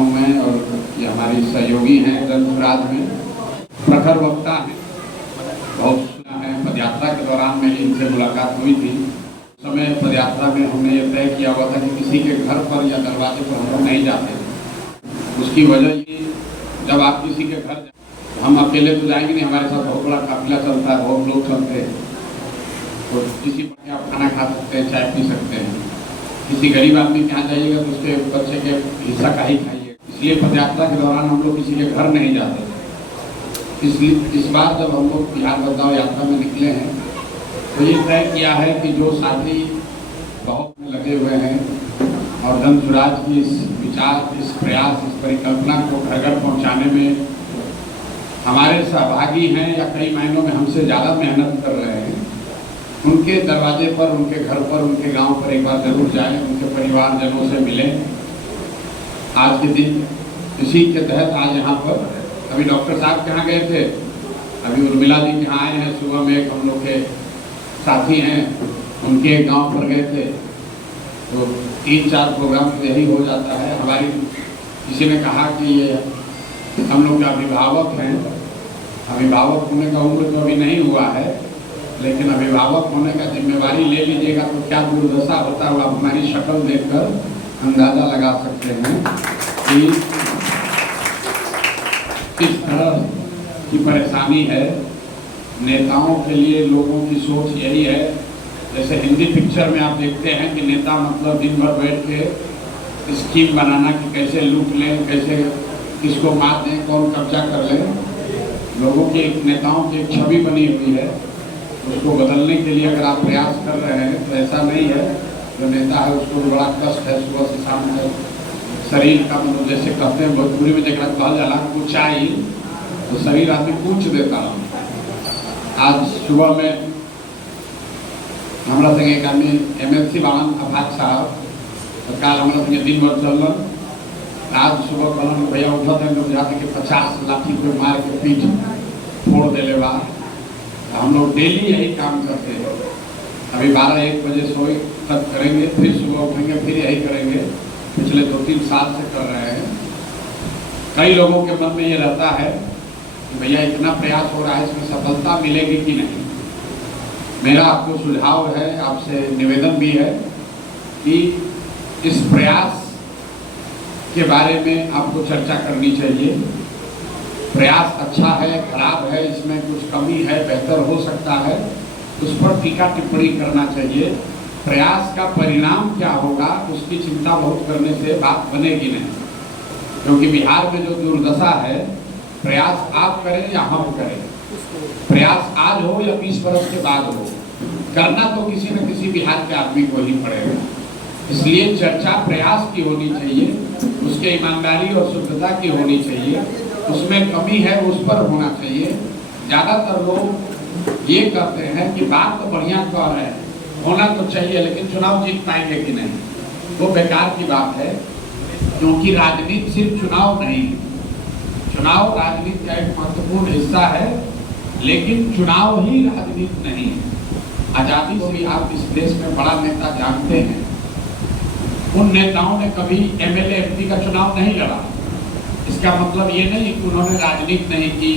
हूँ मैं और ये हमारी सहयोगी हैं जनसुराज में, प्रखर वक्ता हैं, बहुत सुना है। पदयात्रा के दौरान मेरी इनसे मुलाकात हुई थी। समय पदयात्रा में हमने ये तय किया हुआ था कि किसी के घर पर या दरवाजे पर हम लोग नहीं जाते। उसकी वजह ये, जब आप किसी के घर हम अकेले तो जाएंगे नहीं, हमारे साथ बहुत बड़ा काफिला चलता है, बहुत लोग चलते हैं। तो किसी पर आप खाना खा सकते हैं, चाय पी सकते हैं। किसी गरीब आदमी के यहाँ जाइएगा तो उसके बच्चे के हिस्सा का ही खाइए। इसलिए पदयात्रा के दौरान हम लोग किसी के घर नहीं जाते। इसलिए इस बार जब हम लोग बिहार बदलाव यात्रा में निकले हैं तो ये तय किया है कि जो साथी बहुत में लगे हुए हैं और जनसुराज की इस विचार, इस प्रयास, इस परिकल्पना को घर घर पहुँचाने में हमारे सहभागी हैं या कई महीनों में हमसे ज़्यादा मेहनत कर रहे हैं, उनके दरवाजे पर, उनके घर पर, उनके गांव पर एक बार जरूर जाएं, उनके परिवारजनों से मिलें। आज के दिन इसी के तहत आज यहाँ पर अभी डॉक्टर साहब के यहाँ गए थे, अभी उर्मिला जी के यहाँ आए हैं। सुबह में एक हम लोग के साथी हैं, उनके गांव पर गए थे। तो 3-4 प्रोग्राम यही हो जाता है। हमारी किसी ने कहा कि ये हम लोग के अभिभावक हैं, अभिभावक होने का उम्र तो अभी नहीं हुआ है, लेकिन अभिभावक होने का जिम्मेवारी ले लीजिएगा तो क्या दुर्दशा होता है, आप हमारी शक्ल देखकर अंदाजा लगा सकते हैं कि किस तरह की परेशानी है। नेताओं के लिए लोगों की सोच यही है, जैसे हिंदी पिक्चर में आप देखते हैं कि नेता मतलब दिन भर बैठ के स्कीम बनाना कि कैसे लूट लें, कैसे किसको मार दें, कौन कब्जा कर लें। लोगों की नेताओं की एक छवि बनी हुई है, उसको बदलने के लिए अगर आप प्रयास कर रहे हैं तो ऐसा नहीं है। जो नेता है उसको बड़ा कष्ट है, सुबह से शाम तक शरीर का, मतलब जैसे कहते हैं भोजपुरी में देखना कहा जाला ऊंचाई, तो शरीर आदमी पूछ देता है। आज सुबह में हमारा संगे एक आदमी MLC बावन अभाग साहब, तो कल हमारा संगे दिन भर चल, आज सुबह कल भैया उठा थे लोग जाते कि 50 लाठी को मार के पीठ फोड़ देले बा। हम लोग डेली यही काम करते हैं। अभी 12-1 बजे सोए तक करेंगे, फिर सुबह उठेंगे, फिर यही करेंगे। पिछले 2-3 साल से कर रहे हैं। कई लोगों के मन में ये रहता है कि भैया इतना प्रयास हो रहा है, इसमें सफलता मिलेगी कि नहीं। मेरा आपको सुझाव है, आपसे निवेदन भी है कि इस प्रयास के बारे में आपको चर्चा करनी चाहिए। प्रयास अच्छा है, खराब है, इसमें कुछ कमी है, बेहतर हो सकता है, उस पर टीका टिप्पणी करना चाहिए। प्रयास का परिणाम क्या होगा उसकी चिंता बहुत करने से बात बनेगी नहीं, क्योंकि बिहार में जो दुर्दशा है, प्रयास आप करें या हम करें, प्रयास आज हो या 20 वर्ष के बाद हो, करना तो किसी न किसी बिहार के आदमी को ही पड़ेगा। इसलिए चर्चा प्रयास की होनी चाहिए, उसके ईमानदारी और शुद्धता की होनी चाहिए, उसमें कमी है उस पर होना चाहिए। ज़्यादातर लोग ये कहते हैं कि बात तो बढ़िया कर रहे हैं, होना तो चाहिए, लेकिन चुनाव जीत पाएंगे कि नहीं, वो बेकार की बात है। क्योंकि राजनीति सिर्फ चुनाव नहीं है, चुनाव राजनीति का एक महत्वपूर्ण हिस्सा है, लेकिन चुनाव ही राजनीति नहीं है। आज़ादी को भी आप इस देश में बड़ा नेता जानते हैं, उन नेताओं ने कभी MLA MP का चुनाव नहीं लड़ा। इसका मतलब ये नहीं कि उन्होंने राजनीति नहीं की,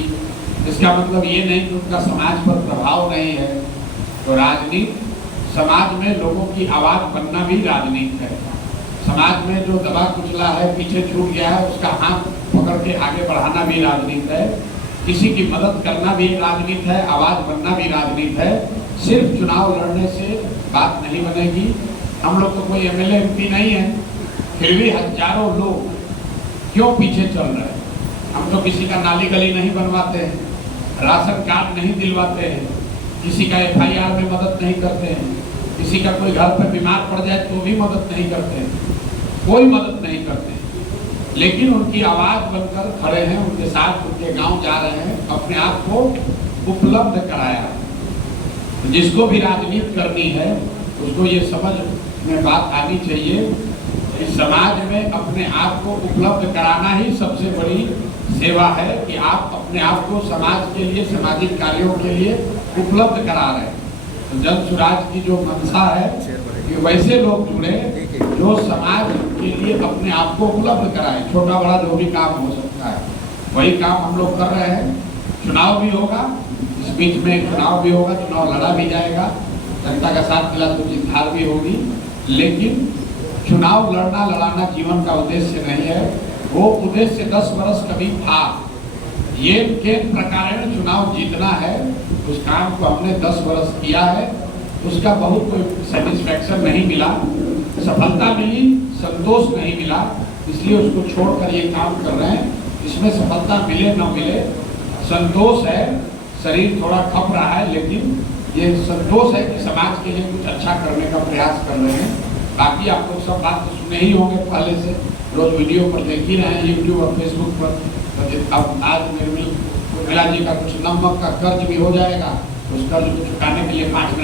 इसका मतलब ये नहीं कि उनका समाज पर प्रभाव नहीं है। तो राजनीति, समाज में लोगों की आवाज़ बनना भी राजनीति है। समाज में जो दबा कुचला है, पीछे छूट गया है, उसका हाथ पकड़ के आगे बढ़ाना भी राजनीति है। किसी की मदद करना भी राजनीति है, आवाज़ बनना भी राजनीति है। सिर्फ चुनाव लड़ने से बात नहीं बनेगी। हम लोग तो कोई MLA MP नहीं है, फिर भी हजारों लोग क्यों पीछे चल रहे हैं। हम तो किसी का नाली गली नहीं बनवाते हैं, राशन कार्ड नहीं दिलवाते हैं, किसी का FIR में मदद नहीं करते हैं, किसी का कोई घर पर बीमार पड़ जाए तो भी मदद नहीं करते हैं, कोई मदद नहीं करते हैं। लेकिन उनकी आवाज़ बनकर खड़े हैं, उनके साथ उनके गांव जा रहे हैं, अपने आप को उपलब्ध कराया। जिसको भी राजनीति करनी है उसको ये समझ में बात आनी चाहिए कि समाज में अपने आप को उपलब्ध कराना ही सबसे बड़ी सेवा है, कि आप अपने आप को समाज के लिए, सामाजिक कार्यों के लिए उपलब्ध करा रहे हैं। तो जनसुराज की जो मंशा है कि वैसे लोग जुड़े जो समाज के लिए अपने आप को उपलब्ध कराए। छोटा बड़ा जो भी काम हो सकता है वही काम हम लोग कर रहे हैं। चुनाव भी होगा, इस बीच में चुनाव भी होगा, चुनाव लड़ा भी जाएगा, जनता का साथ मिला तो जीत हार भी होगी। लेकिन चुनाव लड़ना लड़ाना जीवन का उद्देश्य नहीं है। वो उद्देश्य 10 वर्ष कभी था। ये किन प्रकार चुनाव जीतना है, उस काम को हमने 10 वर्ष किया है। उसका बहुत कोई सेटिस्फैक्शन नहीं मिला, सफलता मिली, संतोष नहीं मिला, इसलिए उसको छोड़कर ये काम कर रहे हैं। इसमें सफलता मिले न मिले, संतोष है। शरीर थोड़ा खप रहा है, लेकिन ये संतोष है कि समाज के लिए कुछ अच्छा करने का प्रयास कर रहे हैं। बाकी आप लोग सब बात तो सुने ही होंगे पहले से, रोज वीडियो पर देख ही रहे हैं, यूट्यूब और फेसबुक पर। अब आज निर्मला जी का कुछ नमक का कर्ज भी हो जाएगा, उस कर्ज को चुकाने के लिए 5 मिनट